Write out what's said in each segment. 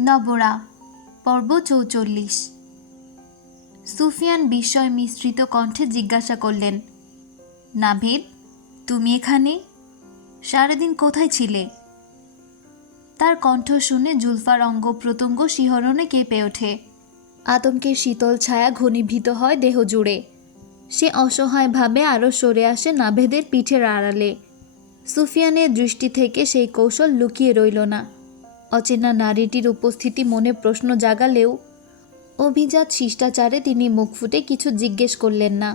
নবরা, পর্ব চৌচল্লিশ। সুফিয়ান বিস্ময় মিশ্রিত কণ্ঠে জিজ্ঞাসা করলেন, নাভিদ, তুমি এখানে? সারাদিন কোথায় ছিলে? তার কণ্ঠ শুনে জুলফার অঙ্গ প্রত্যঙ্গ শিহরণে কেঁপে ওঠে। আতঙ্কের শীতল ছায়া ঘনীভূত হয় দেহ জুড়ে। সে অসহায়ভাবে আরও সরে আসে নাভেদের পিঠের আড়ালে। সুফিয়ানের দৃষ্টি থেকে সেই কৌশল লুকিয়ে রইল না। অচেনা নারীটির উপস্থিতি মনে প্রশ্ন জাগালেও অভিজাত শিষ্টাচারে তিনি মুখ ফুটে কিছু জিজ্ঞেস করলেন না।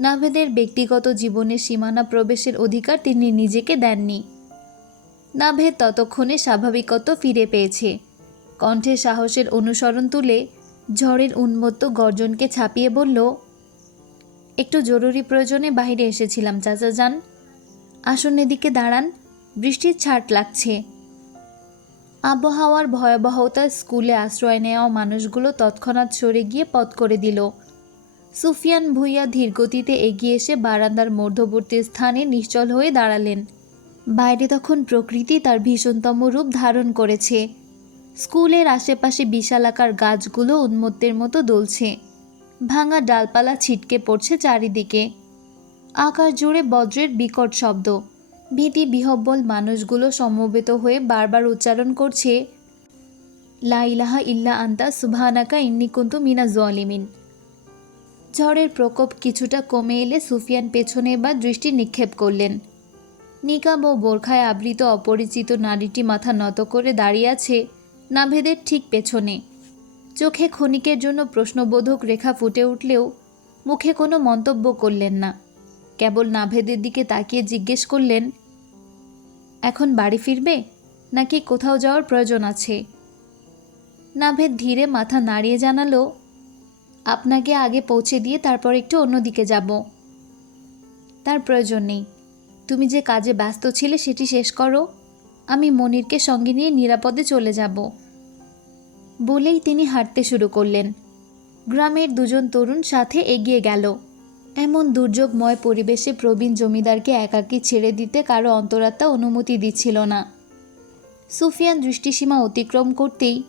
নাভেদের ব্যক্তিগত জীবনের সীমানা প্রবেশের অধিকার তিনি নিজেকে দেননি। নাভেদ ততক্ষণে স্বাভাবিকত্ব ফিরে পেয়েছে। কণ্ঠে সাহসের অনুসরণ তুলে ঝড়ের উন্মত্ত গর্জনকে ছাপিয়ে বলল, একটু জরুরি প্রয়োজনে বাইরে এসেছিলাম, চাচা যান। আসুন এদিকে দাঁড়ান। বৃষ্টির ছাট লাগছে। আবহাওয়ার ভয়াবহতায় স্কুলে আশ্রয় নেওয়া মানুষগুলো তৎক্ষণাৎ সরে গিয়ে পথ করে দিল। সুফিয়ান ভুইয়া ধীরগতিতে এগিয়ে এসে বারান্দার মধ্যবর্তী স্থানে নিশ্চল হয়ে দাঁড়ালেন। বাইরে তখন প্রকৃতি তার ভীষণতম রূপ ধারণ করেছে। স্কুলের আশেপাশে বিশালাকার গাছগুলো উন্মত্তের মতো দুলছে। ভাঙা ডালপালা ছিটকে পড়ছে চারিদিকে। আকাশ জুড়ে বজ্রের বিকট শব্দ। ভীতি বিহব্বল মানুষগুলো সমবেত হয়ে বারবার উচ্চারণ করছে, লা ইলাহা ইল্লা আন্তা, সুবহানাকা ইন্নি কুন্তু মিনা জলিমিন ঝড়ের প্রকোপ কিছুটা কমে এলে সুফিয়ান পেছনে বা দৃষ্টি নিক্ষেপ করলেন। নিকাব ও বোরখায় আবৃত অপরিচিত নারীটি মাথা নত করে দাঁড়িয়ে আছে নাভেদের ঠিক পেছনে। চোখে ক্ষণিকের জন্য প্রশ্নবোধক রেখা ফুটে উঠলেও মুখে কোনো মন্তব্য করলেন না। কেবল নাভেদের দিকে তাকিয়ে জিজ্ঞেস করলেন, এখন বাড়ি ফিরবে? নাকি কোথাও যাওয়ার প্রয়োজন আছে? নাভেদ ধীরে মাথা নাড়িয়ে জানালো, আপনাকে আগে পৌঁছে দিয়ে তারপর একটু অন্যদিকে যাব। তার প্রয়োজন নেই। তুমি যে কাজে ব্যস্ত ছিলে সেটি শেষ করো। আমি মনিরকে সঙ্গে নিয়ে নিরাপদে চলে যাব। বলেই তিনি হাঁটতে শুরু করলেন। গ্রামের দুজন তরুণ সাথে এগিয়ে গেল। এমন দুর্যোগময় পরিবেশে প্রবীণ জমিদারকে একাকী ছেড়ে দিতে কারও অন্তরাত্মা অনুমতি দিচ্ছিল না। সুফিয়ান দৃষ্টিসীমা অতিক্রম করতেই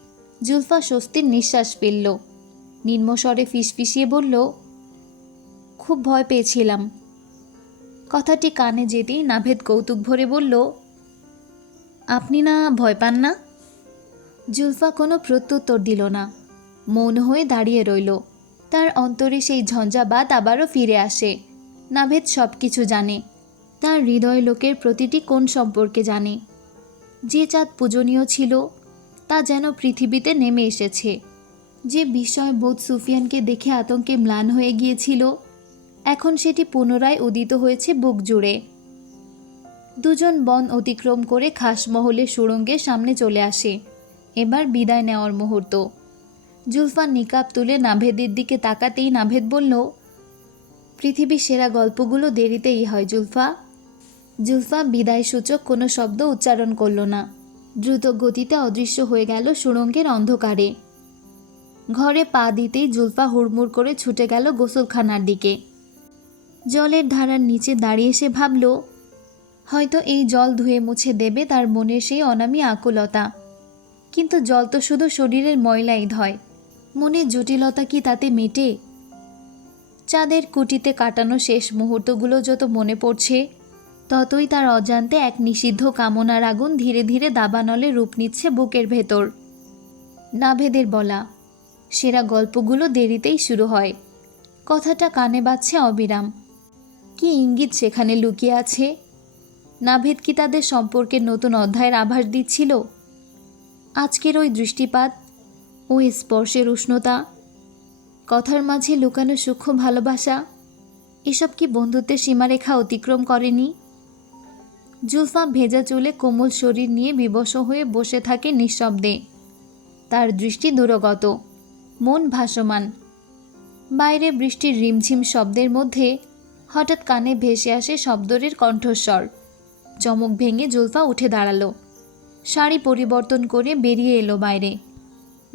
জুলফা স্বস্তির নিঃশ্বাস ফেলল। নিম্নস্বরে ফিসফিসিয়ে বলল, খুব ভয় পেয়েছিলাম। কথাটি কানে যেতেই নাভেদ কৌতুক ভরে বলল, আপনি না ভয় পান না? জুলফা কোনো প্রত্যুত্তর দিল না। মৌন হয়ে দাঁড়িয়ে রইল। তার অন্তরে সেই ঝঞ্ঝাবাত আবারও ফিরে আসে। নাভেদ সব কিছু জানে। তার হৃদয় লোকের প্রতিটি কোন সম্পর্কে জানে। যে চাঁদ পূজনীয় ছিল, তা যেন পৃথিবীতে নেমে এসেছে। যে বিস্ময় বোধ সুফিয়ানকে দেখে আতঙ্কে ম্লান হয়ে গিয়েছিল, এখন সেটি পুনরায় উদিত হয়েছে বুক জুড়ে। দুজন বন অতিক্রম করে খাসমহলের সুড়ঙ্গের সামনে চলে আসে। এবার বিদায় নেওয়ার মুহূর্ত। জুলফা নিকাব তুলে নাভেদের দিকে তাকাতেই নাভেদ বলল, পৃথিবীর সেরা গল্পগুলো দেরিতেই হয়, জুলফা। জুলফা বিদায় সূচক কোনো শব্দ উচ্চারণ করল না। দ্রুত গতিতে অদৃশ্য হয়ে গেল সুড়ঙ্গের অন্ধকারে। ঘরে পা দিতেই জুলফা হুড়মুড় করে ছুটে গেল গোসলখানার দিকে। জলের ধারার নিচে দাঁড়িয়ে সে ভাবল, হয়তো এই জল ধুয়ে মুছে দেবে তার মনের সেই অনামি আকুলতা। কিন্তু জল তো শুধু শরীরের ময়লাই ধয়। মনের জটিলতা কি তাতে মেটে? চাঁদের কুটিতে কাটানো শেষ মুহূর্তগুলো যত মনে পড়ছে, ততই তার অজান্তে এক নিষিদ্ধ কামনার আগুন ধীরে ধীরে দাবানলে রূপ নিচ্ছে বুকের ভেতর। নাভেদের বলা, সেরা গল্পগুলো দেরিতেই শুরু হয়। কথাটা কানে বাজছে অবিরাম। কি ইঙ্গিত সেখানে লুকিয়ে আছে? নাভেদ কি তাদের সম্পর্কে নতুন অধ্যায়ের আভাস দিচ্ছিল? আজকের ওই দৃষ্টিপাত ওই স্পর্শের উষ্ণতা। কথার মাঝে লুকানো সূক্ষ্ম ভালোবাসা। এসব কি বন্ধুত্বের সীমারেখা অতিক্রম করেনি? জুলফা ভেজা চুলে কোমল শরীর নিয়ে বিবশ হয়ে বসে থাকে নিঃশব্দে। তার দৃষ্টি দূরগত, মন ভাসমান। বাইরে বৃষ্টির রিমঝিম শব্দের মধ্যে হঠাৎ কানে ভেসে আসে শব্দরের কণ্ঠস্বর। চমক ভেঙে জুলফা উঠে দাঁড়াল। শাড়ি পরিবর্তন করে বেরিয়ে এলো বাইরে।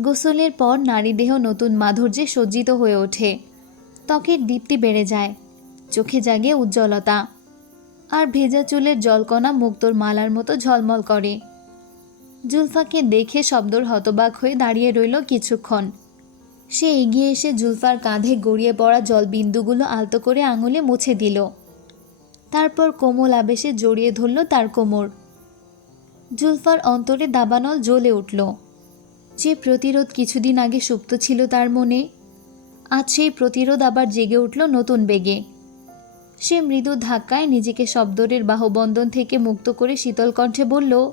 গোসলের পর নারীদেহ নতুন মাধুর্যে সজ্জিত হয়ে ওঠে। ত্বকের দীপ্তি বেড়ে যায়। চোখে জাগে উজ্জ্বলতা। আর ভেজা চুলের জলকণা মুক্তোর মালার মতো ঝলমল করে। জুলফাকে দেখে শব্দর হতবাক হয়ে দাঁড়িয়ে রইল কিছুক্ষণ। সে এগিয়ে এসে জুলফার কাঁধে গড়িয়ে পড়া জলবিন্দুগুলো আলতো করে আঙুলে মুছে দিল। তারপর কোমল আবেশে জড়িয়ে ধরল তার কোমর। জুলফার অন্তরে দাবানল জ্বলে উঠল। যে প্রতিরোধ কিছুদিন আগে সুপ্ত ছিল তার মনে, আজ সেই প্রতিরোধ আবার জেগে উঠল নতুন বেগে। সে মৃদু ধাক্কায় নিজেকে শব্দরের বাহুবন্ধন থেকে মুক্ত করে শীতল কণ্ঠে বলল,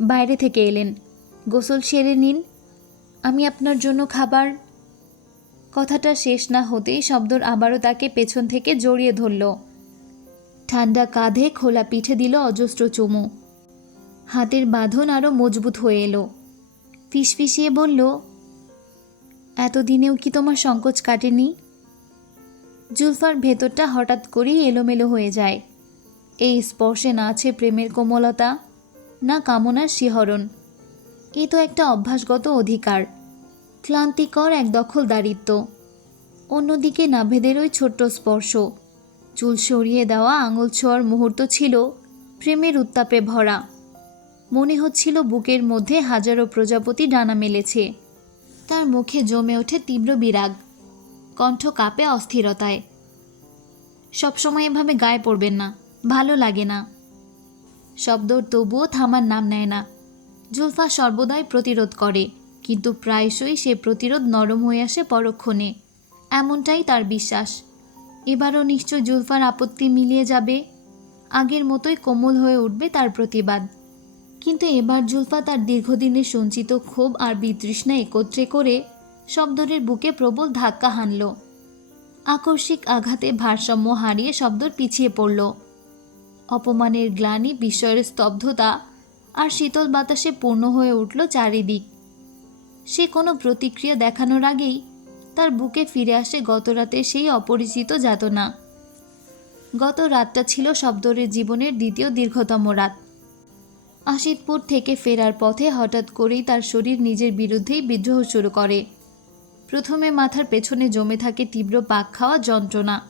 বাইরে থেকে এলেন। গোসল সেরে নিন। আমি আপনার জন্য খাবার। কথাটা শেষ না হতেই শব্দর আবারও তাকে পেছন থেকে জড়িয়ে ধরল। ঠান্ডা কাঁধে খোলা পিঠে দিল অজস্র চুমু। হাতের বাঁধন আরও মজবুত হয়ে এলো। ফিসফিসিয়ে বলল, এতদিনেও কি তোমার সংকোচ কাটেনি? জুলফার ভেতরটা হঠাৎ করেই এলোমেলো হয়ে যায়। এই স্পর্শে না আছে প্রেমের কোমলতা, না কামনার শিহরণ। এ তো একটা অভ্যাসগত অধিকার, ক্লান্তিকর এক দখলদারিত্ব অন্যদিকে নাভেদের ওই ছোট্ট স্পর্শ, চুল সরিয়ে দেওয়া আঙুল ছোঁয়ার মুহূর্ত ছিল প্রেমের উত্তাপে ভরা। মনে হচ্ছিল বুকের মধ্যে হাজারো প্রজাপতি ডানা মেলেছে। তার মুখে জমে ওঠে তীব্র বিরাগ। কণ্ঠ কাঁপে অস্থিরতায়। সবসময় এভাবে গায়ে পড়বেন না, ভালো লাগে না। শব্দর তবুও থামার নাম নেয় না। জুলফা সর্বদাই প্রতিরোধ করে, কিন্তু প্রায়শই সে প্রতিরোধ নরম হয়ে আসে পরক্ষণে। এমনটাই তার বিশ্বাস। এবারও নিশ্চয় জুলফার আপত্তি মিলিয়ে যাবে? আগের মতোই কোমল হয়ে উঠবে তার প্রতিবাদ। কিন্তু এবার জুলফা তার দীর্ঘদিনের সঞ্চিত ক্ষোভ আর বিতৃষ্ণা একত্রে করে শব্দরের বুকে প্রবল ধাক্কা হানল। আকস্মিক আঘাতে ভারসাম্য হারিয়ে শব্দর পিছিয়ে পড়ল। অপমানের গ্লানি, বিস্ময়ের স্তব্ধতা আর শীতল বাতাসে পূর্ণ হয়ে উঠল চারিদিক। সে কোনো প্রতিক্রিয়া দেখানোর আগেই তার বুকে ফিরে আসে গত রাতে সেই অপরিচিত যাতনা। গত রাতটা ছিল শব্দরের জীবনের দ্বিতীয় দীর্ঘতম রাত। আশিতপুর থেকে ফেরার পথে হঠাৎ করেই তার শরীর নিজের বিরুদ্ধেই বিদ্রোহ শুরু করে। প্রথমে মাথার পেছনে জমে থাকে তীব্র পাক খাওয়া যন্ত্রণা।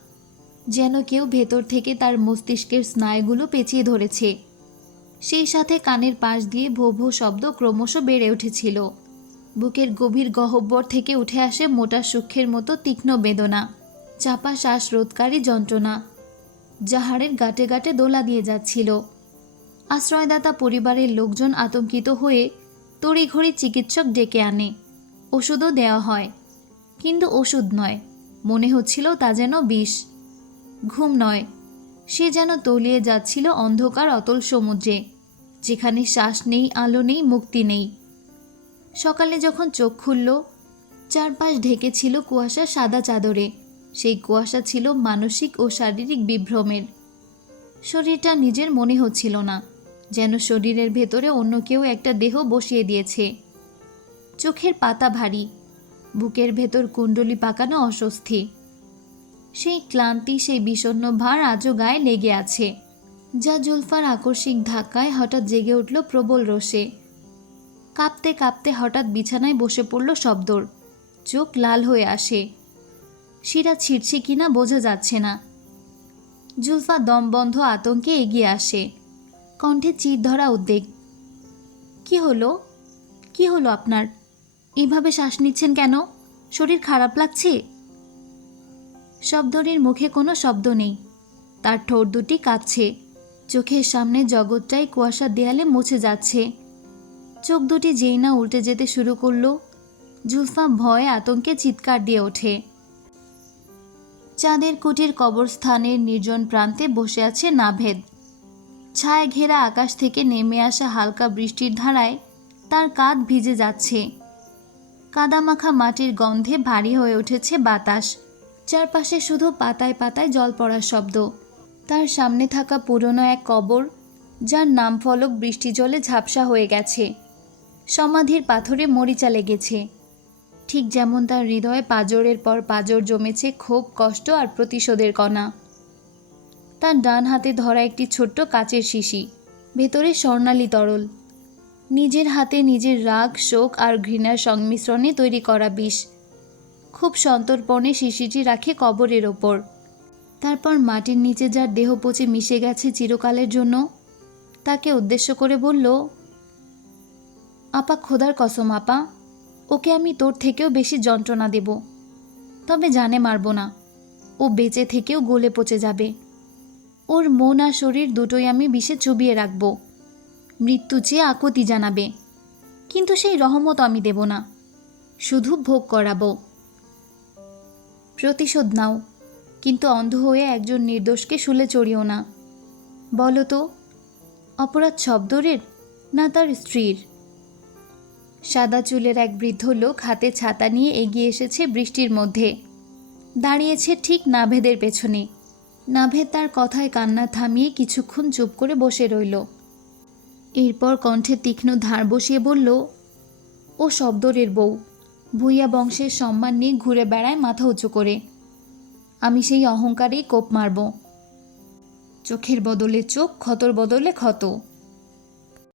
যেন কেউ ভেতর থেকে তার মস্তিষ্কের স্নায়ুগুলো পেঁচিয়ে ধরেছে। সেই সাথে কানের পাশ দিয়ে ভো ভো শব্দ ক্রমশ বেড়ে উঠেছিল। বুকের গভীর গহব্বর থেকে উঠে আসে মোটা সূক্ষ্মের মতো তীক্ষ্ণ বেদনা, চাপা শ্বাসরোধকারী যন্ত্রণা জাহারের গাটে গাটে দোলা দিয়ে যাচ্ছিল। আশ্রয়দাতা পরিবারের লোকজন আতঙ্কিত হয়ে তড়িঘড়ি চিকিৎসক ডেকে আনে। ওষুধও দেওয়া হয়। কিন্তু ওষুধ নয়। মনে হচ্ছিল তা যেন বিষ। ঘুম নয়। সে যেন তলিয়ে যাচ্ছিল অন্ধকার অতল সমুদ্রে। যেখানে শ্বাস নেই, আলো নেই, মুক্তি নেই। সকালে যখন চোখ খুলল, চারপাশ ঢেকেছিল কুয়াশা সাদা চাদরে। সেই কুয়াশা ছিল মানসিক ও শারীরিক বিভ্রমের। শরীরটা নিজের মনে হচ্ছিল না। যেন শরীরের ভেতরে অন্য কেউ একটা দেহ বসিয়ে দিয়েছে। চোখের পাতা ভারী, বুকের ভেতর কুণ্ডলি পাকানো অস্বস্তি। সেই ক্লান্তি, সেই বিষণ্ণ ভার আজও গায়ে লেগে আছে, যা জুলফার আকস্মিক ধাক্কায় হঠাৎ জেগে উঠল প্রবল রোষে। কাঁপতে কাঁপতে হঠাৎ বিছানায় বসে পড়ল শব্দর, চোখ লাল হয়ে আসে। শিরা ছিঁড়ছে কিনা বোঝা যাচ্ছে না। জুলফা দমবন্ধ আতঙ্কে এগিয়ে আসে। কণ্ঠে চির ধরা উদ্বেগ। কি হলো? কি হলো আপনার? এইভাবে শ্বাস নিচ্ছেন কেন? শরীর খারাপ লাগছে? শব্দরির মুখে কোনো শব্দ নেই। তার ঠোঁট দুটি কাঁপছে। চোখের সামনে জগৎটাই কুয়াশার দেয়ালে মুছে যাচ্ছে। চোখ দুটি যেই না উল্টে যেতে শুরু করল। জুলফা ভয়ে আতঙ্কে চিৎকার দিয়ে ওঠে। চাঁদের কুটির কবরস্থানের নির্জন প্রান্তে বসে আছে নাভেদ। ছায় ঘেরা আকাশ থেকে নেমে আসা হালকা বৃষ্টির ধারায় তার কাঁধ ভিজে যাচ্ছে। কাদামাখা মাটির গন্ধে ভারী হয়ে উঠেছে বাতাস। চারপাশে শুধু পাতায় পাতায় জল পড়ার শব্দ। তার সামনে থাকা পুরনো এক কবর, যার নাম ফলক বৃষ্টি জলে ঝাপসা হয়ে গেছে। সমাধির পাথরে মরিচা লেগেছে। ঠিক যেমন তার হৃদয়ে পাজরের পর পাজর জমেছে ক্ষোভ, কষ্ট আর প্রতিশোধের কণা। তার ডান হাতে ধরা একটি ছোট্ট কাচের শিশি, ভেতরে স্বর্ণালী তরল। নিজের হাতে নিজের রাগ, শোক আর ঘৃণার সংমিশ্রণে তৈরি করা বিষ। খুব সন্তর্পণে শিশিটি রাখে কবরের ওপর। তারপর মাটির নিচে যার দেহ পচে মিশে গেছে চিরকালের জন্য, তাকে উদ্দেশ্য করে বলল, আপা, খোদার কসম আপা, ওকে আমি তোর থেকেও বেশি যন্ত্রণা দেব। তবে জানে মারব না। ও বেঁচে থেকেও গলে পচে যাবে। ওর মন আর শরীর দুটোই আমি বিষে চুবিয়ে রাখব। মৃত্যু চেয়ে আকতি জানাবে। কিন্তু সেই রহমত আমি দেব না। শুধু ভোগ করাবো। প্রতিশোধ নাও, কিন্তু অন্ধ হয়ে একজন নির্দোষকে শুলে চড়িও না। বলো তো, অপরাধ শব্দরের না তার স্ত্রীর? সাদা চুলের এক বৃদ্ধ লোক হাতে ছাতা নিয়ে এগিয়ে এসেছে বৃষ্টির মধ্যে। দাঁড়িয়েছে ঠিক নাভেদের পেছনে। নাভেদ তার কথায় কান্না থামিয়ে কিছুক্ষণ চুপ করে বসে রইল। এরপর কণ্ঠে তীক্ষ্ণ ধার বসিয়ে বলল, ও শব্দরের বউ ভুইয়া বংশের সম্মান নিয়ে ঘুরে বেড়ায় মাথা উঁচু করে। আমি সেই অহংকারেই কোপ মারব। চোখের বদলে চোখ, ক্ষতর বদলে ক্ষত।